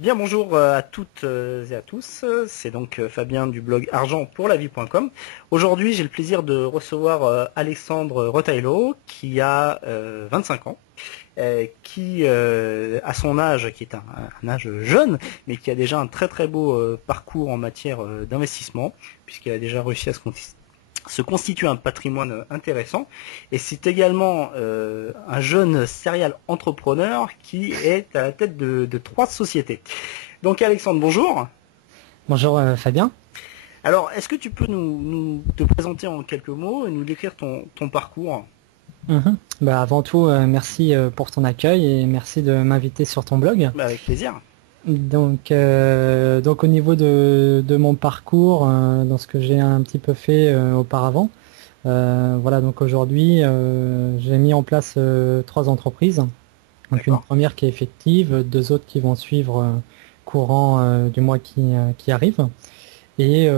Bien, bonjour à toutes et à tous. C'est donc Fabien du blog argentpourlavie.com. Aujourd'hui, j'ai le plaisir de recevoir Alexandre Retailleau qui a 25 ans, qui, à son âge, qui est un âge jeune, mais qui a déjà un très très beau parcours en matière d'investissement, puisqu'il a déjà réussi à se constitue un patrimoine intéressant. Et c'est également un jeune serial entrepreneur qui est à la tête de 3 sociétés. Donc Alexandre, bonjour. Bonjour Fabien. Alors, est-ce que tu peux nous te présenter en quelques mots et nous décrire ton parcours? Avant tout, merci pour ton accueil et merci de m'inviter sur ton blog. Bah, avec plaisir. Donc au niveau de mon parcours, dans ce que j'ai un petit peu fait auparavant, voilà, donc aujourd'hui j'ai mis en place 3 entreprises. Donc une D'accord. première qui est effective, 2 autres qui vont suivre courant du mois qui arrive. Et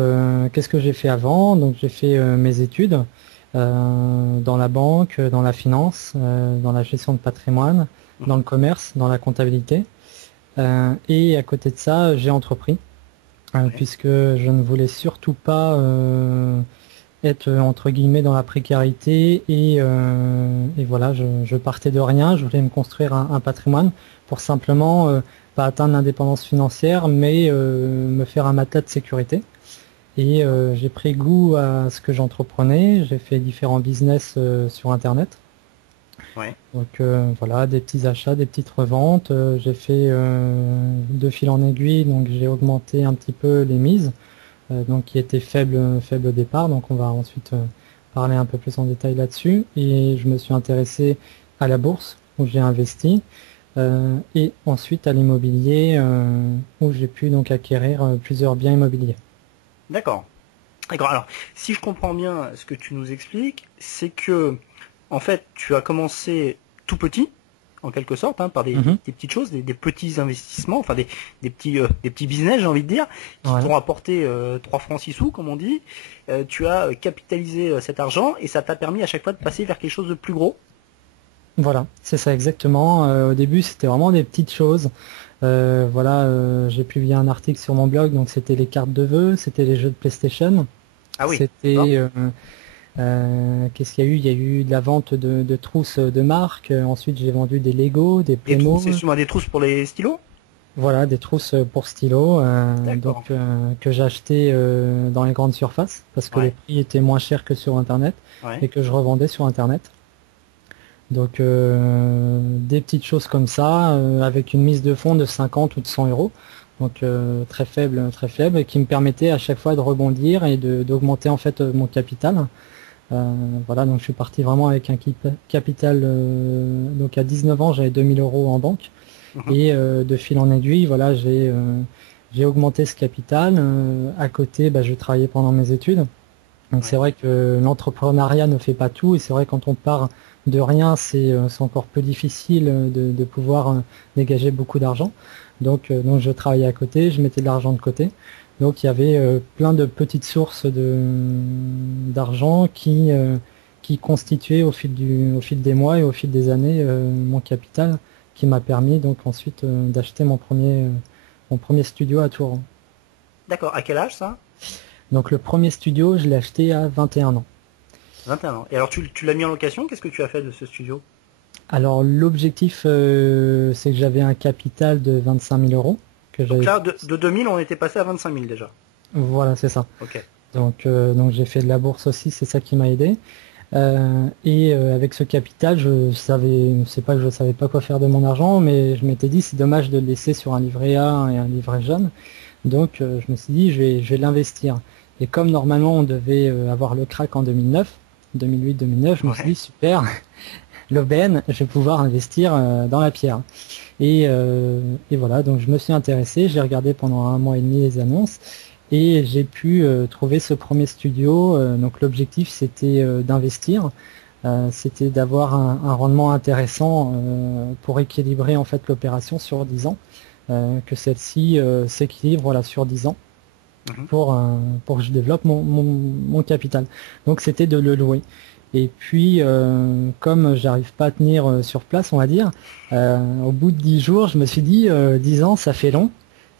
qu'est-ce que j'ai fait avant? Donc j'ai fait mes études dans la banque, dans la finance, dans la gestion de patrimoine, dans Mhm. le commerce, dans la comptabilité. Et à côté de ça, j'ai entrepris, Ouais. puisque je ne voulais surtout pas être entre guillemets dans la précarité et voilà, je partais de rien, je voulais me construire un patrimoine pour simplement pas atteindre l'indépendance financière, mais me faire un matelas de sécurité. Et j'ai pris goût à ce que j'entreprenais, j'ai fait différents business sur Internet. Ouais. Donc voilà, des petits achats, des petites reventes. J'ai fait de fil en aiguille, donc j'ai augmenté un petit peu les mises, donc qui étaient faibles au départ. Donc on va ensuite parler un peu plus en détail là-dessus. Et je me suis intéressé à la bourse, où j'ai investi, et ensuite à l'immobilier, où j'ai pu donc acquérir plusieurs biens immobiliers. D'accord. D'accord. Alors, si je comprends bien ce que tu nous expliques, c'est que, en fait, tu as commencé tout petit, en quelque sorte, hein, par Mhm. des petites choses, des petits investissements, enfin des petits business, j'ai envie de dire, qui Voilà. t'ont apporté 3 francs 6 sous, comme on dit. Tu as capitalisé cet argent et ça t'a permis à chaque fois de passer vers quelque chose de plus gros. Voilà, c'est ça exactement. Au début, c'était vraiment des petites choses. Voilà, j'ai publié un article sur mon blog, donc c'était les cartes de vœux, c'était les jeux de PlayStation, Ah oui, d'accord. c'était qu'est-ce qu'il y a eu? Il y a eu de la vente de trousses de marque. Ensuite, j'ai vendu des Lego, des Des trous, c'est Playmo, souvent des trousses pour les stylos? voilà, des trousses pour stylo, donc D'accord. que j'ai acheté dans les grandes surfaces parce que les Ouais, prix étaient moins chers que sur Internet ouais, et que je revendais sur Internet. Donc des petites choses comme ça, avec une mise de fonds de 50 ou de 100 euros, donc très faible, et qui me permettait à chaque fois de rebondir et d'augmenter en fait mon capital. Voilà, donc je suis parti vraiment avec un capital, donc à 19 ans j'avais 2000 euros en banque, mhm, et de fil en aiguille, voilà, j'ai augmenté ce capital. À côté, je travaillais pendant mes études. Donc c'est ouais. vrai que l'entrepreneuriat ne fait pas tout et c'est vrai quand on part de rien, c'est encore plus difficile de pouvoir dégager beaucoup d'argent. Donc je travaillais à côté, je mettais de l'argent de côté. Donc il y avait plein de petites sources d'argent qui constituaient au fil des mois et au fil des années mon capital qui m'a permis donc ensuite d'acheter mon premier studio à Tours. D'accord. À quel âge ça? Donc le premier studio, je l'ai acheté à 21 ans. 21 ans. Et alors tu l'as mis en location? Qu'est-ce que tu as fait de ce studio? Alors l'objectif, c'est que j'avais un capital de 25 000 euros que Donc j'avais. là, de 2000, on était passé à 25 000 déjà. Voilà, c'est ça. Ok. Donc j'ai fait de la bourse aussi, c'est ça qui m'a aidé. Et avec ce capital, c'est pas que je savais pas quoi faire de mon argent, mais je m'étais dit c'est dommage de le laisser sur un livret A et un livret jeune. Donc je me suis dit je vais l'investir. Et comme normalement on devait avoir le crack en 2009, 2008-2009, je me suis Ouais. dit super, l'aubaine, je vais pouvoir investir dans la pierre. Et voilà, donc je me suis intéressé, j'ai regardé pendant un mois et demi les annonces et j'ai pu trouver ce premier studio. Donc l'objectif c'était d'investir, c'était d'avoir un rendement intéressant pour équilibrer en fait l'opération sur 10 ans, que celle-ci s'équilibre voilà, sur 10 ans Mhm. pour que je développe mon capital. Donc c'était de le louer. Et puis, comme j'arrive pas à tenir sur place, on va dire, au bout de 10 jours, je me suis dit, 10 ans, ça fait long.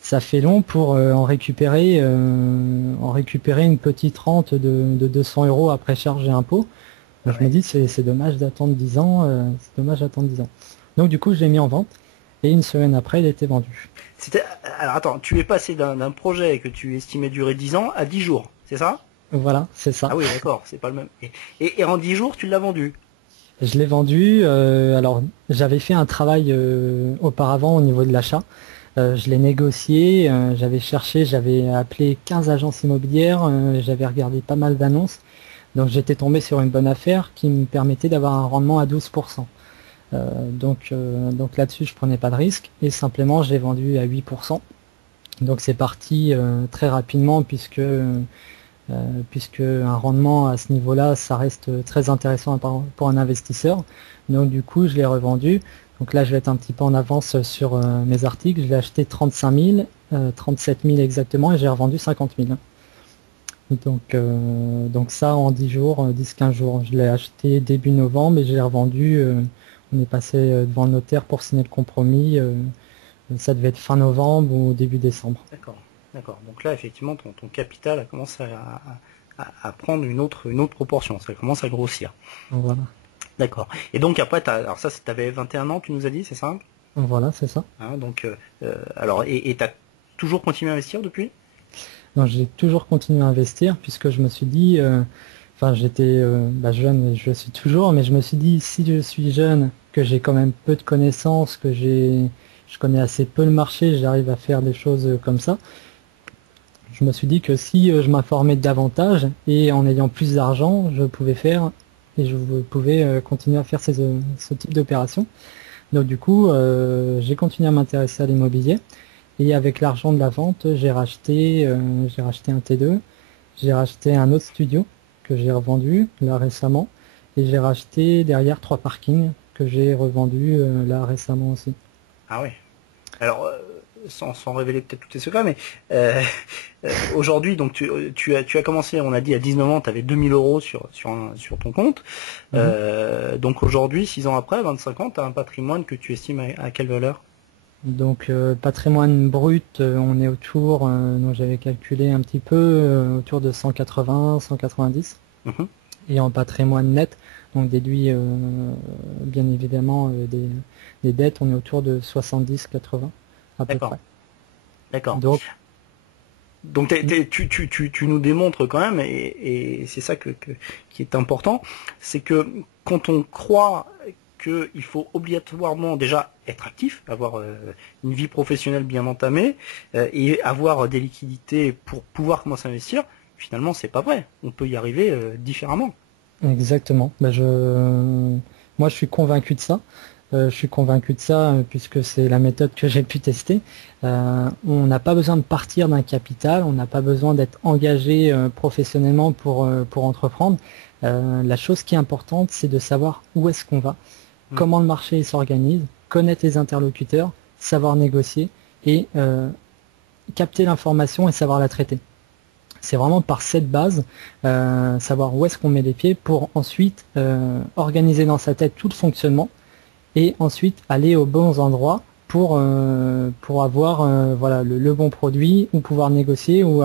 ça fait long pour en récupérer une petite rente de 200 euros après charges et impôts. Donc je me Ouais. dis c'est dommage d'attendre 10 ans, c'est dommage d'attendre 10 ans. Donc du coup je l'ai mis en vente et une semaine après il était vendu. C'était... Alors attends, tu es passé d'un projet que tu estimais durer 10 ans à 10 jours, c'est ça? Voilà, c'est ça. Ah oui, d'accord, c'est pas le même. Et en 10 jours, tu l'as vendu? Je l'ai vendu. Alors j'avais fait un travail auparavant au niveau de l'achat. Je l'ai négocié, j'avais cherché, j'avais appelé 15 agences immobilières, j'avais regardé pas mal d'annonces. Donc j'étais tombé sur une bonne affaire qui me permettait d'avoir un rendement à 12%. Donc là-dessus, je prenais pas de risque et simplement je l'ai vendu à 8%. Donc c'est parti très rapidement puisque un rendement à ce niveau-là, ça reste très intéressant pour un investisseur. Donc du coup, je l'ai revendu. Donc là, je vais être un petit peu en avance sur mes articles. Je l'ai acheté 35 000, 37 000 exactement, et j'ai revendu 50 000. Donc ça en 10 jours, 10-15 jours. Je l'ai acheté début novembre et j'ai revendu. On est passé devant le notaire pour signer le compromis. Ça devait être fin novembre ou début décembre. D'accord, d'accord. Donc là, effectivement, ton capital a commencé à prendre une autre proportion, ça commence à grossir. Voilà, D'accord. Et donc après, alors ça, t'avais 21 ans, tu nous as dit, c'est ça? voilà, c'est ça. Hein, donc, alors, et t'as toujours continué à investir depuis? Donc j'ai toujours continué à investir puisque je me suis dit, enfin j'étais jeune et je le suis toujours, mais je me suis dit si je suis jeune, que j'ai quand même peu de connaissances, je connais assez peu le marché, j'arrive à faire des choses comme ça. Je me suis dit que si je m'informais davantage et en ayant plus d'argent, je pouvais faire et je pouvais continuer à faire ce type d'opération. Donc du coup, j'ai continué à m'intéresser à l'immobilier. Et avec l'argent de la vente, j'ai racheté un T2, j'ai racheté un autre studio que j'ai revendu là récemment, et j'ai racheté derrière 3 parkings que j'ai revendus là récemment aussi. Ah oui. Alors, sans révéler peut-être tous tes secrets, mais aujourd'hui, donc tu as commencé, on a dit à 19 ans, tu avais 2000 euros sur ton compte. Mhm. Donc aujourd'hui, 6 ans après, 25 ans, tu as un patrimoine que tu estimes à quelle valeur? Donc patrimoine brut, on est autour, donc j'avais calculé un petit peu, autour de 180, 190. Mhm. Et en patrimoine net, donc déduit bien évidemment des dettes, on est autour de 70-80 à peu D'accord, près. d'accord. Donc Donc tu nous démontres quand même, et c'est ça qui est important, c'est que quand on croit qu'il faut obligatoirement déjà être actif, avoir une vie professionnelle bien entamée, et avoir des liquidités pour pouvoir commencer à investir, finalement c'est pas vrai. On peut y arriver différemment. exactement. Moi, je suis convaincu de ça. Je suis convaincu de ça puisque c'est la méthode que j'ai pu tester. On n'a pas besoin de partir d'un capital, on n'a pas besoin d'être engagé professionnellement pour entreprendre. La chose qui est importante, c'est de savoir où est-ce qu'on va, Mm. comment le marché s'organise, connaître les interlocuteurs, savoir négocier et capter l'information et savoir la traiter. C'est vraiment par cette base, savoir où est-ce qu'on met les pieds pour ensuite organiser dans sa tête tout le fonctionnement et ensuite aller aux bons endroits pour avoir voilà, le bon produit ou pouvoir négocier ou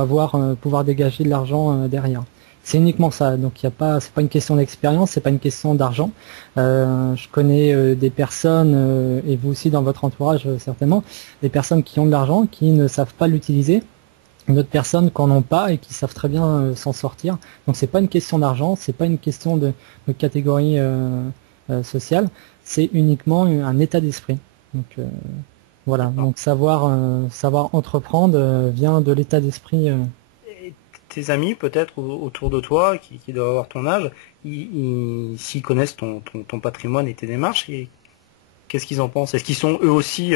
pouvoir dégager de l'argent derrière. C'est uniquement ça, donc il y a pas, c'est pas une question d'expérience, c'est pas une question d'argent. Je connais des personnes, et vous aussi dans votre entourage certainement, des personnes qui ont de l'argent, qui ne savent pas l'utiliser, d'autres personnes qui n'en ont pas et qui savent très bien s'en sortir. Donc c'est pas une question d'argent, c'est pas une question de catégorie sociale, c'est uniquement un état d'esprit. Donc voilà, D'accord. donc savoir entreprendre vient de l'état d'esprit. Et tes amis peut-être autour de toi qui doivent avoir ton âge, s'ils connaissent ton patrimoine et tes démarches, et qu'est-ce qu'ils en pensent? Est-ce qu'ils sont eux aussi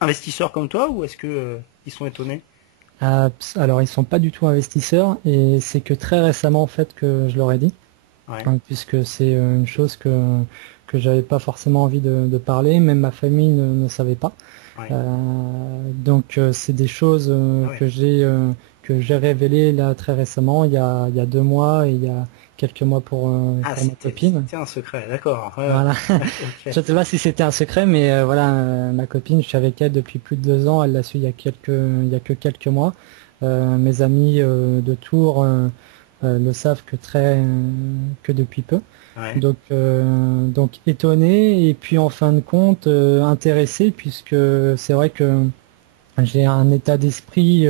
investisseurs comme toi, ou est-ce que ils sont étonnés? Alors ils sont pas du tout investisseurs et c'est que très récemment en fait que je leur ai dit. Ouais, Hein, puisque c'est une chose que j'avais pas forcément envie de parler, même ma famille ne savait pas. ouais. Donc c'est des choses Ah ouais. que j'ai révélées là très récemment, il y a 2 mois et il y a quelques mois pour ma copine. C'était un secret, d'accord. Voilà. Ok. Je sais pas si c'était un secret, mais voilà, ma copine, je suis avec elle depuis plus de 2 ans. Elle l'a su il y a que quelques mois. Mes amis de Tours le savent que depuis peu. Ouais. Donc étonné et puis en fin de compte intéressé puisque c'est vrai que j'ai un état d'esprit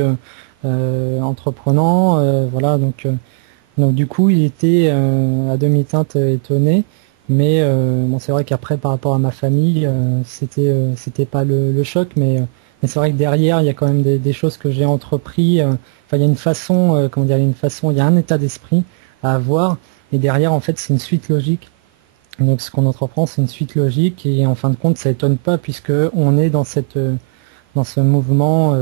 entreprenant, voilà donc du coup il était à demi-teinte étonné, mais bon c'est vrai qu'après par rapport à ma famille c'était pas le choc, mais c'est vrai que derrière il y a quand même des choses que j'ai entrepris, enfin il y a une façon comment dire, il y a un état d'esprit à avoir et derrière en fait c'est une suite logique. Donc ce qu'on entreprend c'est une suite logique et en fin de compte ça étonne pas puisque on est dans ce mouvement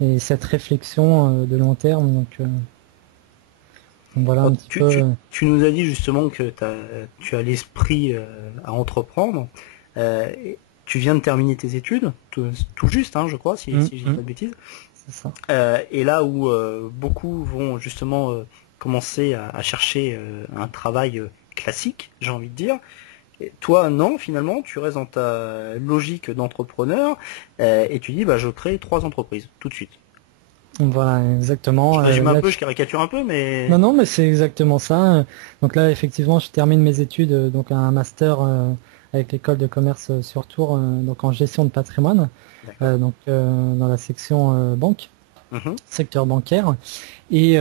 et cette réflexion de long terme. Donc voilà un Alors, petit peu. tu nous as dit justement que tu as l'esprit à entreprendre. Et tu viens de terminer tes études, tout juste, hein, je crois, si je dis pas de bêtises. C'est ça. Et là où beaucoup vont justement commencer à chercher un travail classique, j'ai envie de dire. Et toi, non, finalement, tu restes dans ta logique d'entrepreneur et tu dis, bah, je crée 3 entreprises tout de suite. Voilà, exactement. Je résume un Là, peu, je caricature un peu, mais... non, non, mais c'est exactement ça. Donc là, effectivement, je termine mes études, donc un master avec l'école de commerce sur Tours, donc en gestion de patrimoine, D'accord. dans la section banque, Mhm. secteur bancaire. Et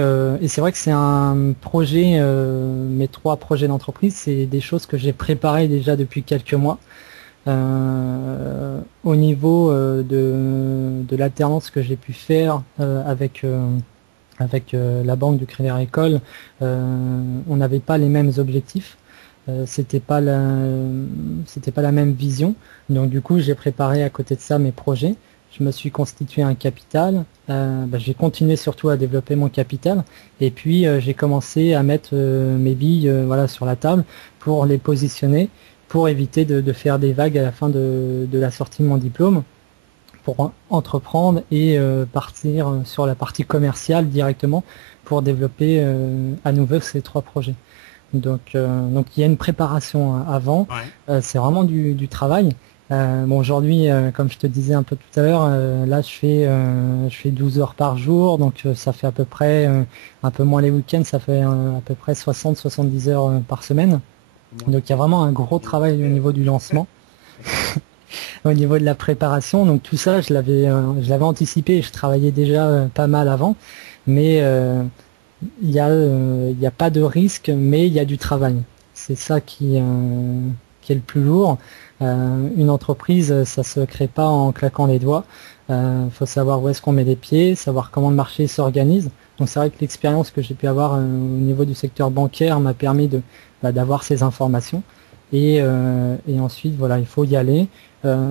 c'est vrai que c'est un projet, mes 3 projets d'entreprise, c'est des choses que j'ai préparées déjà depuis quelques mois. Au niveau de l'alternance que j'ai pu faire avec la banque du Crédit Agricole, on n'avait pas les mêmes objectifs, c'était pas la même vision. Donc du coup, j'ai préparé à côté de ça mes projets. Je me suis constitué un capital. J'ai continué surtout à développer mon capital. Et puis j'ai commencé à mettre mes billes voilà, sur la table pour les positionner, pour éviter de faire des vagues à la fin de la sortie de mon diplôme, pour entreprendre et partir sur la partie commerciale directement pour développer à nouveau ces 3 projets. Donc il y a une préparation avant, Ouais. c'est vraiment du travail. Bon aujourd'hui, comme je te disais un peu tout à l'heure, là je fais 12 heures par jour, donc ça fait à peu près, un peu moins les week-ends, ça fait à peu près 60-70 heures par semaine. Donc il y a vraiment un gros travail au niveau du lancement, au niveau de la préparation. Donc tout ça, je l'avais anticipé et je travaillais déjà pas mal avant, mais il y a pas de risque, mais il y a du travail. C'est ça qui est le plus lourd. Une entreprise, ça se crée pas en claquant les doigts. Faut savoir où est-ce qu'on met les pieds, savoir comment le marché s'organise. Donc c'est vrai que l'expérience que j'ai pu avoir au niveau du secteur bancaire m'a permis d'avoir ces informations. Et ensuite, voilà, il faut y aller.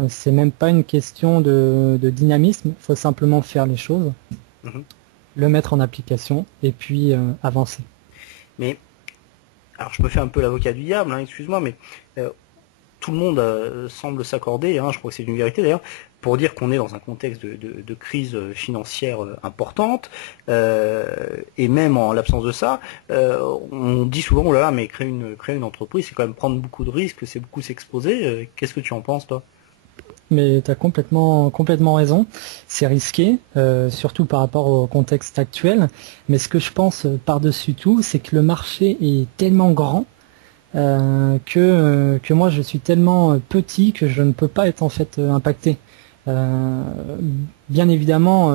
C'est même pas une question de dynamisme, il faut simplement faire les choses, Mhm. le mettre en application et puis avancer. Mais, alors je me fais un peu l'avocat du diable, hein, excuse-moi, mais euh, tout le monde semble s'accorder, hein, je crois que c'est une vérité d'ailleurs, pour dire qu'on est dans un contexte de crise financière importante, et même en l'absence de ça, on dit souvent, oh là là, mais créer une entreprise, c'est quand même prendre beaucoup de risques, c'est beaucoup s'exposer. Qu'est-ce que tu en penses, toi? Mais tu as complètement raison. C'est risqué, surtout par rapport au contexte actuel. Mais ce que je pense par-dessus tout, c'est que le marché est tellement grand que moi je suis tellement petit que je ne peux pas être en fait impacté. Euh, Bien évidemment,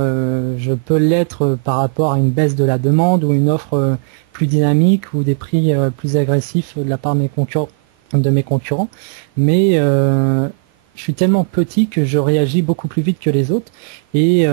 je peux l'être par rapport à une baisse de la demande ou une offre plus dynamique ou des prix plus agressifs de la part de mes concurrents, mais je suis tellement petit que je réagis beaucoup plus vite que les autres. Et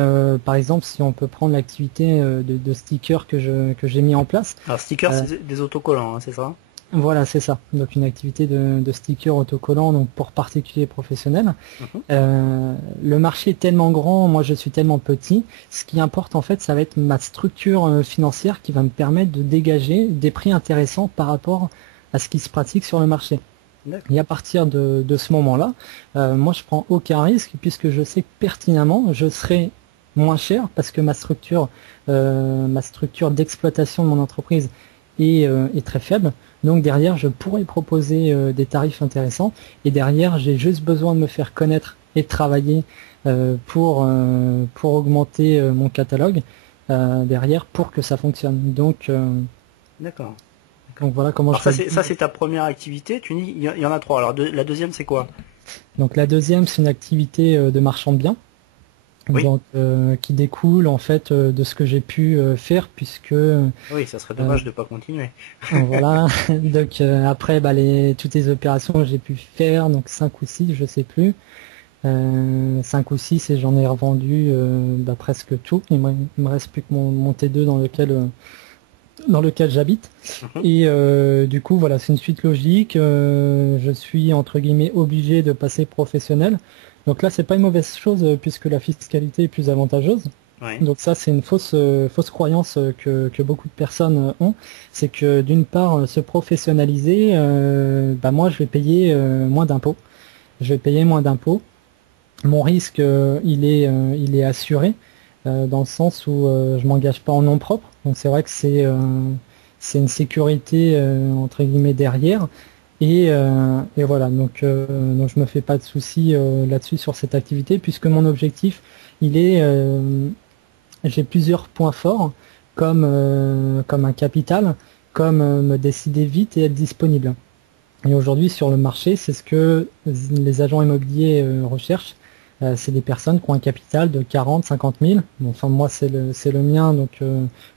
par exemple, si on peut prendre l'activité de stickers que j'ai mis en place, Alors, sticker, euh, c'est des autocollants, hein, c'est ça? voilà, c'est ça. Donc une activité de sticker autocollant donc pour particuliers professionnels. Mhm. Le marché est tellement grand, moi je suis tellement petit. Ce qui importe en fait, ça va être ma structure financière qui va me permettre de dégager des prix intéressants par rapport à ce qui se pratique sur le marché. D'accord. Et à partir de ce moment-là, moi je prends aucun risque puisque je sais que pertinemment je serai moins cher parce que ma structure d'exploitation de mon entreprise est très faible. Donc derrière, je pourrais proposer des tarifs intéressants. Et derrière, j'ai juste besoin de me faire connaître et de travailler pour augmenter mon catalogue derrière pour que ça fonctionne. D'accord. Donc voilà comment Alors je réduis. ça c'est ta première activité. Tu dis il y en a trois. Alors la deuxième c'est quoi? Donc la deuxième, c'est une activité de marchand de biens. Oui. Donc qui découle en fait de ce que j'ai pu faire puisque Oui, ça serait dommage de pas continuer. voilà. Donc après toutes les opérations que j'ai pu faire, donc 5 ou 6 je sais plus, 5 ou 6 et j'en ai revendu presque tout. Il me reste plus que mon T2 dans lequel j'habite. Mhm. Et du coup voilà, c'est une suite logique. Je suis entre guillemets obligé de passer professionnel. Donc là c'est pas une mauvaise chose puisque la fiscalité est plus avantageuse. Ouais. Donc ça, c'est une fausse croyance que beaucoup de personnes ont. C'est que d'une part, se professionnaliser, moi, je vais payer moins d'impôts. Je vais payer moins d'impôts. Mon risque, il est assuré dans le sens où je m'engage pas en nom propre. Donc c'est vrai que c'est une sécurité entre guillemets derrière. Et voilà. Donc je me fais pas de soucis là-dessus sur cette activité puisque mon objectif, il est j'ai plusieurs points forts, comme un capital, comme me décider vite et être disponible. Et aujourd'hui, sur le marché, c'est ce que les agents immobiliers recherchent. C'est des personnes qui ont un capital de 40, 50 000. Bon, enfin, moi, c'est le mien. Donc,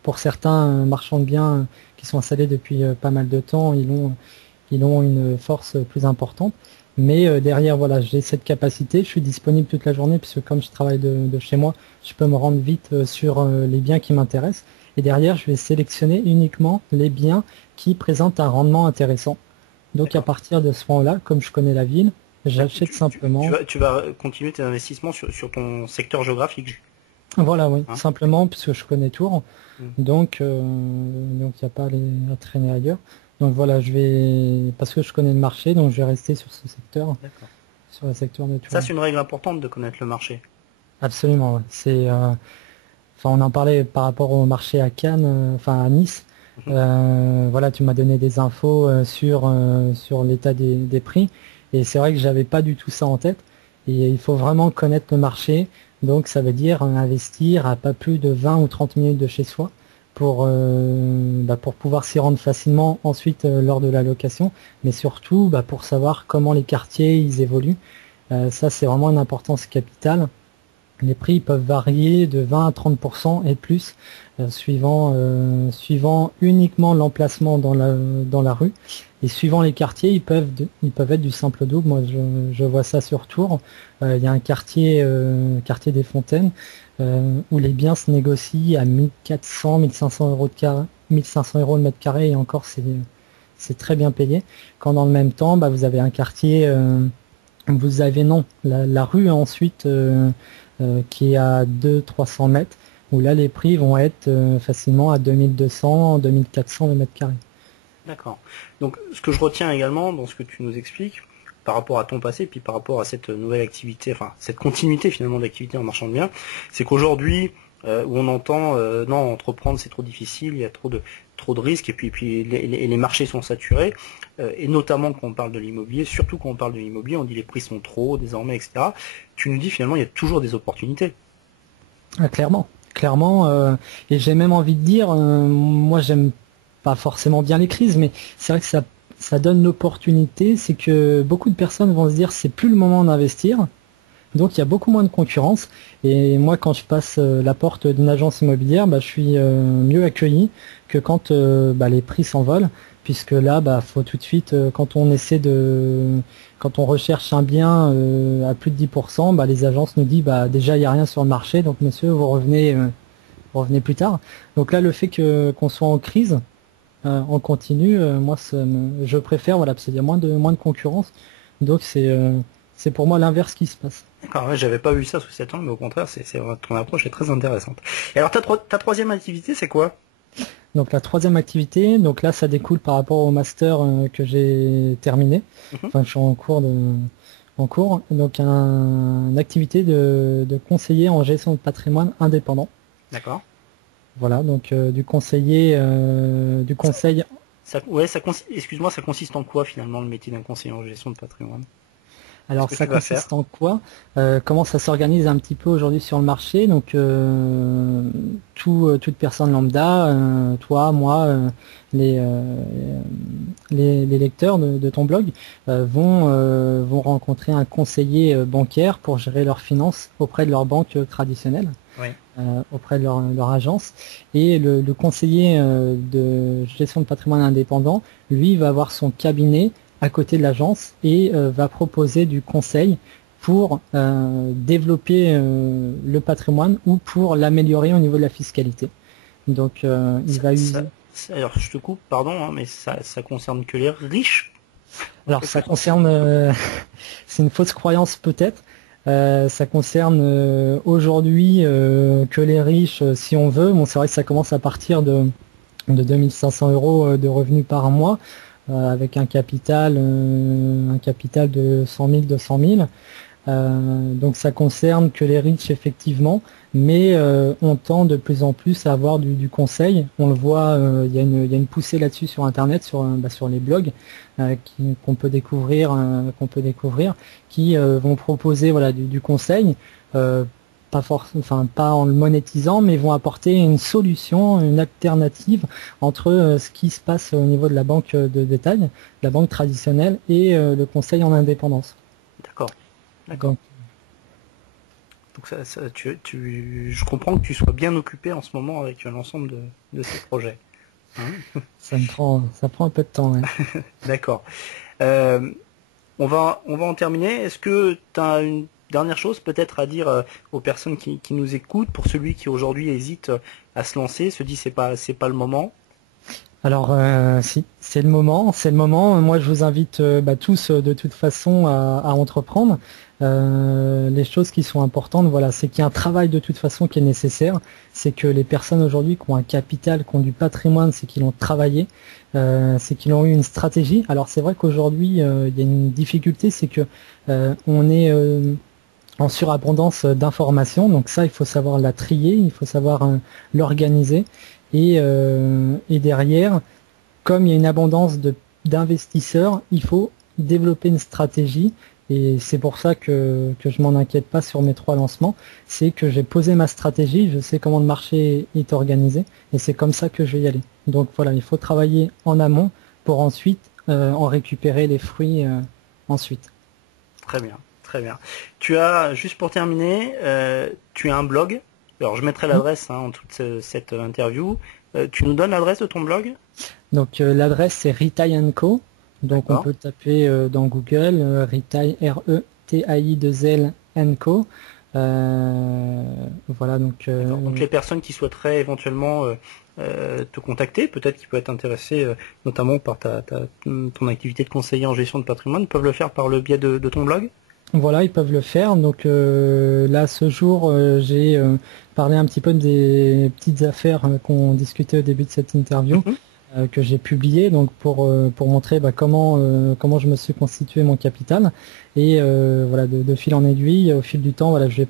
pour certains marchands de biens qui sont installés depuis pas mal de temps, ils ont une force plus importante. Mais derrière, voilà, j'ai cette capacité, je suis disponible toute la journée puisque comme je travaille de chez moi, je peux me rendre vite sur les biens qui m'intéressent. Et derrière, je vais sélectionner uniquement les biens qui présentent un rendement intéressant. Donc à D'accord. partir de ce moment-là, comme je connais la ville, Ouais, j'achète simplement. tu vas continuer tes investissements sur ton secteur géographique. Voilà, oui, Hein. simplement puisque je connais Tours. Mm. Donc il n'y a pas à traîner ailleurs. Donc voilà, parce que je connais le marché, donc je vais rester sur ce secteur, D'accord. sur le secteur de Ça Tours. c'est une règle importante de connaître le marché. Absolument, ouais. Enfin, on en parlait par rapport au marché à Cannes, enfin à Nice. Mhm. Voilà, tu m'as donné des infos sur l'état des prix, et c'est vrai que j'avais pas du tout ça en tête. Et il faut vraiment connaître le marché, donc ça veut dire investir à pas plus de 20 ou 30 minutes de chez soi pour pouvoir s'y rendre facilement ensuite lors de la location, mais surtout pour savoir comment les quartiers ils évoluent. Ça, c'est vraiment une importance capitale. Les prix peuvent varier de 20 à 30% et plus, suivant uniquement l'emplacement dans la rue. Et suivant les quartiers, ils peuvent être du simple au double. Moi, je vois ça sur Tours. Il y a un quartier des Fontaines, où les biens se négocient à 1400, 1500 euros de carré, 1500 euros le mètre carré, et encore, c'est très bien payé. Quand dans le même temps, vous avez un quartier, vous avez non, la rue ensuite qui est à 200-300 mètres, où là les prix vont être facilement à 2200, 2400 le mètre carré. D'accord. Donc ce que je retiens également dans ce que tu nous expliques, par rapport à ton passé, puis par rapport à cette nouvelle activité, enfin cette continuité finalement d'activité en marchand de biens, c'est qu'aujourd'hui, où on entend non, entreprendre c'est trop difficile, il y a trop de risques, et puis les marchés sont saturés, et notamment quand on parle de l'immobilier, surtout quand on parle de l'immobilier, on dit les prix sont trop hauts désormais, etc. Tu nous dis finalement il y a toujours des opportunités. Ah, clairement, et j'ai même envie de dire, moi j'aime pas forcément bien les crises, mais c'est vrai que ça donne l'opportunité, c'est que beaucoup de personnes vont se dire c'est plus le moment d'investir. Donc il y a beaucoup moins de concurrence, et moi quand je passe la porte d'une agence immobilière, je suis mieux accueilli que quand les prix s'envolent, puisque là faut tout de suite quand on recherche un bien à plus de 10%, les agences nous disent déjà il n'y a rien sur le marché, donc monsieur vous revenez plus tard. Donc là le fait que qu'on soit en crise, en continu, moi je préfère, voilà, parce qu'il y a moins de concurrence, donc c'est pour moi l'inverse qui se passe. D'accord, ouais, j'avais pas vu ça sous cet angle, mais au contraire, ton approche est très intéressante. Et alors ta troisième activité, c'est quoi? Donc la troisième activité, donc là ça découle par rapport au master que j'ai terminé, Mhm. enfin je suis en cours, donc une activité de conseiller en gestion de patrimoine indépendant. D'accord. Voilà, donc du conseiller, du conseil. Excuse-moi, ça consiste en quoi finalement le métier d'un conseiller en gestion de patrimoine? Qu'est-ce Alors que ça tu vas faire? consiste en quoi? Comment ça s'organise un petit peu aujourd'hui sur le marché? Donc toute personne lambda, toi, moi, les, euh, les lecteurs de ton blog vont rencontrer un conseiller bancaire pour gérer leurs finances auprès de leur banque traditionnelle, Oui. auprès de leur agence. Et le conseiller de gestion de patrimoine indépendant, lui, va avoir son cabinet à côté de l'agence et va proposer du conseil pour développer le patrimoine ou pour l'améliorer au niveau de la fiscalité. Donc il Ça, va ça- user. alors je te coupe, pardon, hein, mais ça concerne que les riches ou Alors que ça tous? concerne, c'est une fausse croyance peut-être. Ça concerne aujourd'hui que les riches, si on veut. Bon, c'est vrai que ça commence à partir de 2500 euros de revenus par mois, avec un capital de 100 000, 200 000. Donc ça concerne que les riches effectivement, mais on tend de plus en plus à avoir du conseil. On le voit, il y a une poussée là-dessus sur Internet, sur les blogs qu'on peut découvrir, qui vont proposer voilà du conseil, euh, pas en le monétisant, mais vont apporter une solution, une alternative entre ce qui se passe au niveau de la banque de détail, la banque traditionnelle et le conseil en indépendance. D'accord, d'accord. Donc Donc je comprends que tu sois bien occupé en ce moment avec l'ensemble de ces projets. Hein. ça prend un peu de temps, ouais. D'accord. Euh, on va en terminer. Est-ce que tu as une dernière chose peut-être à dire aux personnes qui nous écoutent, pour celui qui aujourd'hui hésite à se lancer, se dit c'est pas le moment? Alors si, c'est le moment, c'est le moment. Moi, je vous invite tous de toute façon à entreprendre. Les choses qui sont importantes, voilà, c'est qu'il y a un travail de toute façon qui est nécessaire. C'est que les personnes aujourd'hui qui ont un capital, qui ont du patrimoine, c'est qu'ils ont travaillé, c'est qu'ils ont eu une stratégie. Alors c'est vrai qu'aujourd'hui, il y a une difficulté, c'est que on est en surabondance d'informations. Donc ça, il faut savoir la trier, il faut savoir l'organiser. Et derrière, comme il y a une abondance d'investisseurs, il faut développer une stratégie. Et c'est pour ça que je m'en inquiète pas sur mes 3 lancements. C'est que j'ai posé ma stratégie, je sais comment le marché est organisé, et c'est comme ça que je vais y aller. Donc voilà, il faut travailler en amont pour ensuite en récupérer les fruits ensuite. Très bien, très bien. Juste pour terminer, tu as un blog. Alors je mettrai Oui. l'adresse en toute cette interview. Tu nous donnes l'adresse de ton blog? Donc l'adresse c'est Retail Co. Donc on D'accord. peut taper dans Google Retail Retail Co. Voilà donc D'accord. Donc les personnes qui souhaiteraient éventuellement te contacter, peut-être qui peuvent être intéressées notamment par ton activité de conseiller en gestion de patrimoine, peuvent le faire par le biais de ton blog? voilà, ils peuvent le faire. Donc là, ce jour, j'ai parlé un petit peu des petites affaires qu'on discutait au début de cette interview, Mhm. que j'ai publié, donc pour montrer comment je me suis constitué mon capital. Et voilà, de fil en aiguille, au fil du temps, voilà, je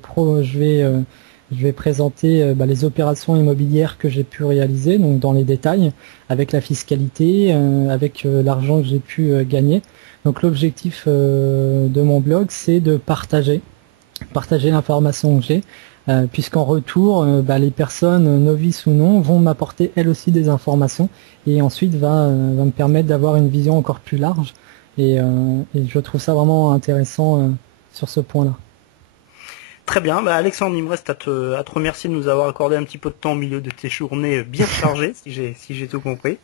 vais présenter les opérations immobilières que j'ai pu réaliser, donc dans les détails, avec la fiscalité, avec l'argent que j'ai pu gagner. Donc l'objectif de mon blog, c'est de partager l'information que j'ai, puisqu'en retour, les personnes, novices ou non, vont m'apporter elles aussi des informations et ensuite va me permettre d'avoir une vision encore plus large. Et je trouve ça vraiment intéressant sur ce point-là. Très bien, Alexandre, il me reste à te remercier de nous avoir accordé un petit peu de temps au milieu de tes journées bien chargées, si j'ai tout compris.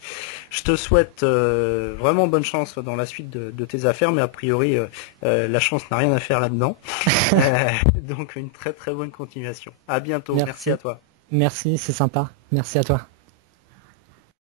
Je te souhaite vraiment bonne chance dans la suite de tes affaires, mais a priori, la chance n'a rien à faire là-dedans. Donc une très très bonne continuation. À bientôt, merci à Merci. toi. Merci, c'est sympa. Merci à toi.